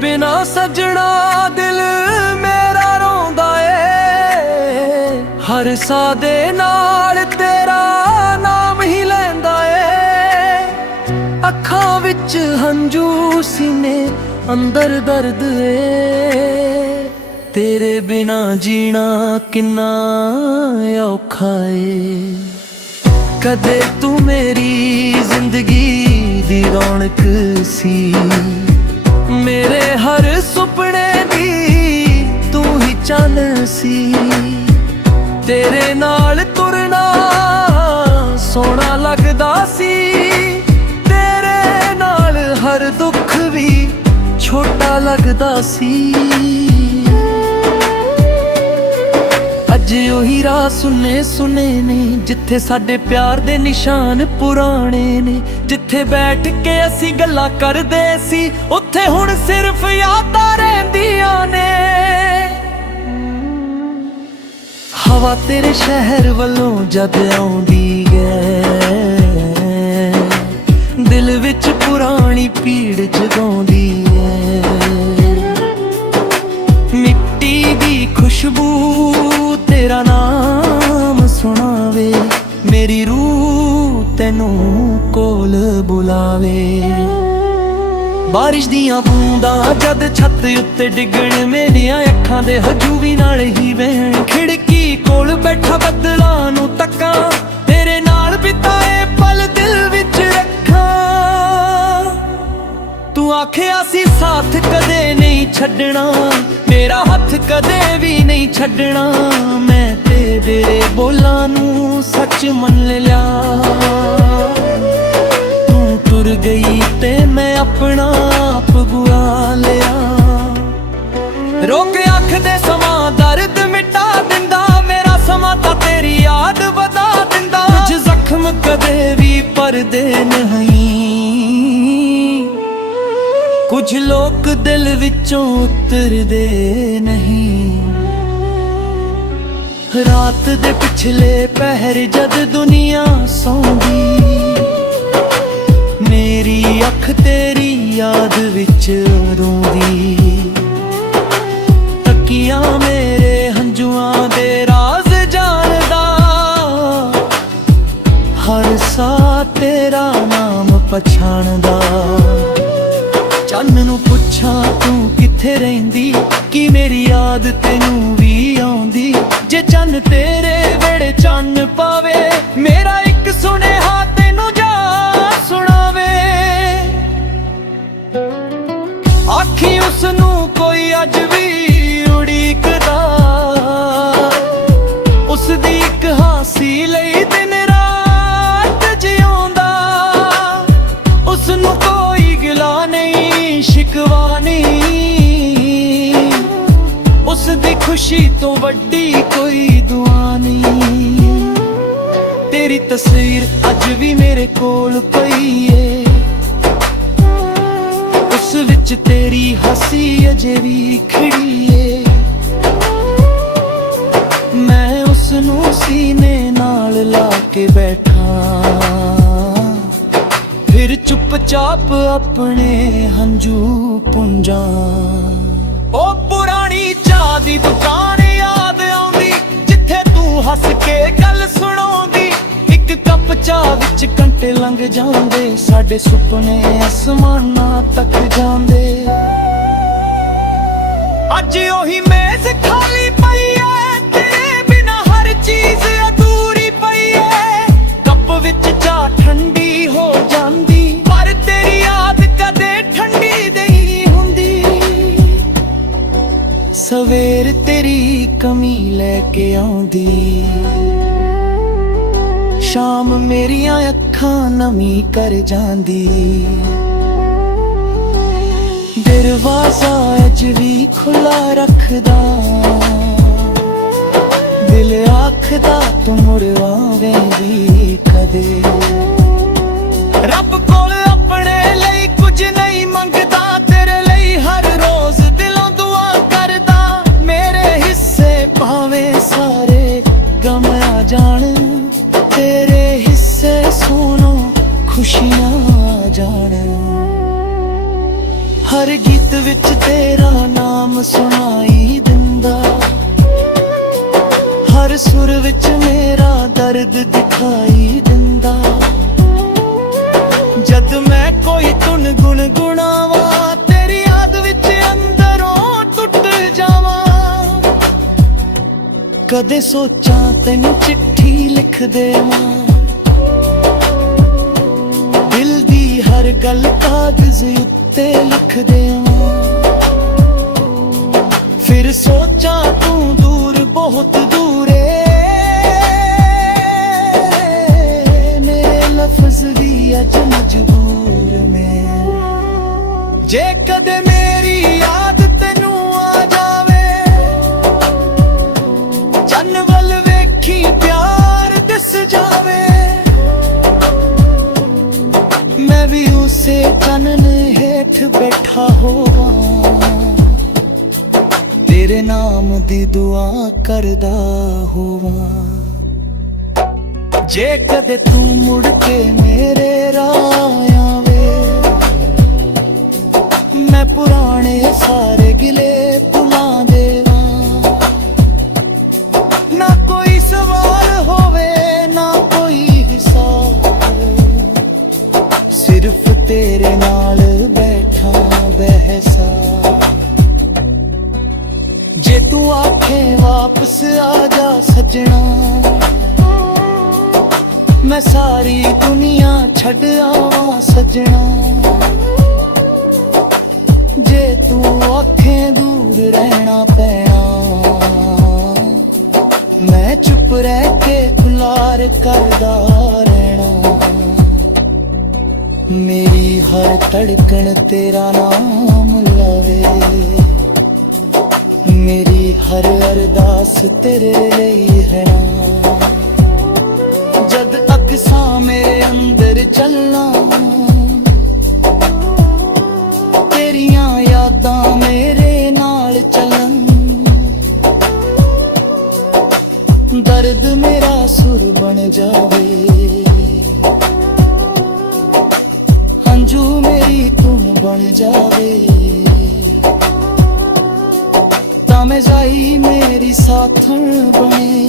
बिना सजना दिल मेरा रोंदा ए, हर सा दे नाल तेरा नाम ही लैंदा ए। अखां विच हंजू सीने अंदर दर्द ए, तेरे बिना जीना किन्ना औखा ए। कदे तू मेरी जिंदगी दी रौनक सी, मेरे हर सुपने दी तू ही चन सी। तेरे नाल तुरना सोहना लगदा सी, तेरे नाल हर दुख भी छोटा लगदा सी। अज ओही राह सुने सुने ने जिथे साडे प्यार दे निशान पुराने ने, जिथे बैठ के असी गल्लां करदे सी उत्थे हुण सिर्फ यादां रहिंदियां ने। हवा तेरे शहर वल्लों जद आउंदी ऐ, दिल विच पुरानी पीड़ जगाउंदी ऐ। मिट्टी दी खुशबू तेरा नाम सुनावे, मेरी रूह तैनू कोल बुलावे। बारिश दियां बूंदां जद छत उत्ते डिगण, मेरियां अखां दे हजू भी नाल ही बहण। खिड़की कोल बैठा बदलां नू तक्कां, तेरे नाल बिताए पल दिल विच रखां। तू आखिया सी साथ कदे नहीं छड्डना, मेरा हथ कदे भी नहीं छड्डना। मैं तेरे बोलां नू सच मन लिया, तू तुर गई ते मैं अपना आप गुआ लिया। रोक अख दे समा दर्द मिटा दिंदा, मेरा समा तां तेरी याद वधा दिंदा। कुछ जख्म कदे भी परदे नहीं, कुछ लोग दिल विचों उतरदे नहीं। रात दे पिछले पहर जद दुनिया सौंदी, मेरी अख तेरी याद विच रोंदी। तकिया मेरे हंजुआं दे राज जानदा, हर सा तेरा नाम पछाणदा। चन्न नू पुछां तू किथे रहिंदी, कि मेरी याद तैनू भी आउंदी। जे चन्न तेरे वेड़े चन्न पावे, मेरा एक सुनेहा तैनू जा सुनावे। आखी उसनू कोई अज भी उड़ीकदा, उसदी एक हासी लई दिन रात जिउंदा। उसनू कोई गिला नहीं शिकवा नहीं, उसदी खुशी तो वड्डी कोई दुआ नहीं। तेरी तस्वीर अज भी मेरे कोल पई है, उस विच तेरी हसी अजे भी खड़ी है। मैं उसनू सीने नाल ला के बैठा, फिर चुपचाप अपने हंजू पुंजा। ओ पुरानी चाह दी दुकान याद आउंदी, जिथे तू हस के गल सुणाउंदी। एक कप चाह विच घंटे लंघ जांदे, साडे सुपने आसमानां तक जांदे। अज ओही मेज खाली पई ऐ, तेरे बिना हर चीज अधूरी पई ऐ। कप विच चाह ठंडी हो जांदी, पर तेरी याद कदे ठंडी नहीं हुंदी। सवेर तेरी कमी लेके आउंदी, शाम मेरियां अखां नमी कर जांदी। दरवाजा अज भी खुला रखदा, दिल आखदा तू मुड़ आवेंगी कदे। रब कोल अपने लई कुछ नहीं मंगदा, तेरे लई हर रोज दिलों दुआ करदा। मेरे हिस्से भावें सारे गम आ जान, तेरे हिस्से सुनो खुशियां आ जान। हर गीत विच ते ਨਾਮ ਸੁਣਾਈ ਦਿੰਦਾ, ਹਰ ਸੁਰ ਵਿੱਚ ਮੇਰਾ ਦਰਦ ਦਿਖਾਈ ਦਿੰਦਾ। ਜਦ ਮੈਂ ਕੋਈ ਧੁਨ ਗੁਣਗੁਣਾਵਾਂ, ਤੇਰੀ ਯਾਦ ਵਿੱਚ ਅੰਦਰੋਂ ਟੁੱਟ ਜਾਵਾਂ। ਕਦੇ ਸੋਚਾਂ ਤੈਨੂੰ ਚਿੱਠੀ ਲਿਖ ਦੇਵਾਂ, ਦਿਲ ਦੀ ਹਰ ਗੱਲ ਕਾਗਜ਼ ਉੱਤੇ ਲਿਖ ਦੇਵਾਂ। ਫਿਰ ਸੋਚਾਂ ਤੂੰ ਦੂਰ ਬਹੁਤ ਦੂਰ ਏ, ਮੇਰੇ ਲਫ਼ਜ਼ ਵੀ ਅੱਜ ਮਜਬੂਰ ਮੈਂ। ਜੇ ਕਦੇ ਮੇਰੀ ਯਾਦ ਤੈਨੂੰ ਆ ਜਾਵੇ, ਚੰਨ ਵੱਲ ਵੇਖੀ ਪਿਆਰ ਦਿਸ ਜਾਵੇ। ਮੈਂ ਵੀ ਉਸੇ ਚੰਨ ਹੇਠ ਬੈਠਾ ਹੋਵਾਂ, ਤੇਰੇ ਨਾਮ ਦੀ ਦੁਆ ਕਰਦਾ ਹੋਵਾਂ। ਜੇ ਕਦੇ ਤੂੰ ਮੁੜ ਕੇ ਮੇਰੇ ਰਾਹ ਆਵੇ, ਮੈਂ ਪੁਰਾਣੇ ਸਾਰੇ ਗਿਲੇ ਭੁਲਾ ਦੇਵਾਂ। ਨਾ ਕੋਈ ਸਵਾਲ ਹੋਵੇ ਨਾ ਕੋਈ ਹਿਸਾਬ, ਸਿਰਫ ਤੇਰੇ ਨਾਲ ਬੈਠਾ ਬਹਿਸਾ। ਜੇ ਤੂੰ ਆਖੇ ਵਾਪਸ ਆ ਜਾ ਸਜਣਾ, ਮੈਂ ਸਾਰੀ ਦੁਨੀਆ ਛੱਡ ਆਵਾਂ ਸਜਣਾ। ਜੇ ਤੂੰ ਆਖੇ ਦੂਰ ਰਹਿਣਾ ਪੈਣਾ, ਮੈਂ ਚੁੱਪ ਰਹਿ ਕੇ ਖੁਲਾਰ ਕਰਦਾ ਰਹਿਣਾ। ਮੇਰੀ ਹਰ ਧੜਕਣ ਤੇਰਾ ਨਾਮ ਲਵੇ, ਮੇਰੀ ਹਰ ਅਰਦਾਸ ਤੇਰੇ ਲਈ ਹੈ ਨਾ। ਜਦ ਅਕਸਾਂ ਮੇਰੇ ਅੰਦਰ ਚੱਲਣਾ, ਤੇਰੀਆਂ ਯਾਦਾਂ ਮੇਰੇ ਨਾਲ ਚੱਲਣ। ਦਰਦ ਮੇਰਾ ਸੁਰ ਬਣ ਜਾਵੇ, ਹੰਝੂ ਮੇਰੀ ਧੁਨ ਬਣ ਜਾਵੇ। ਤਾਂ ਮੈਂ ਜਾਈ ਮੇਰੀ ਸਾਥਣ ਬਣੇ,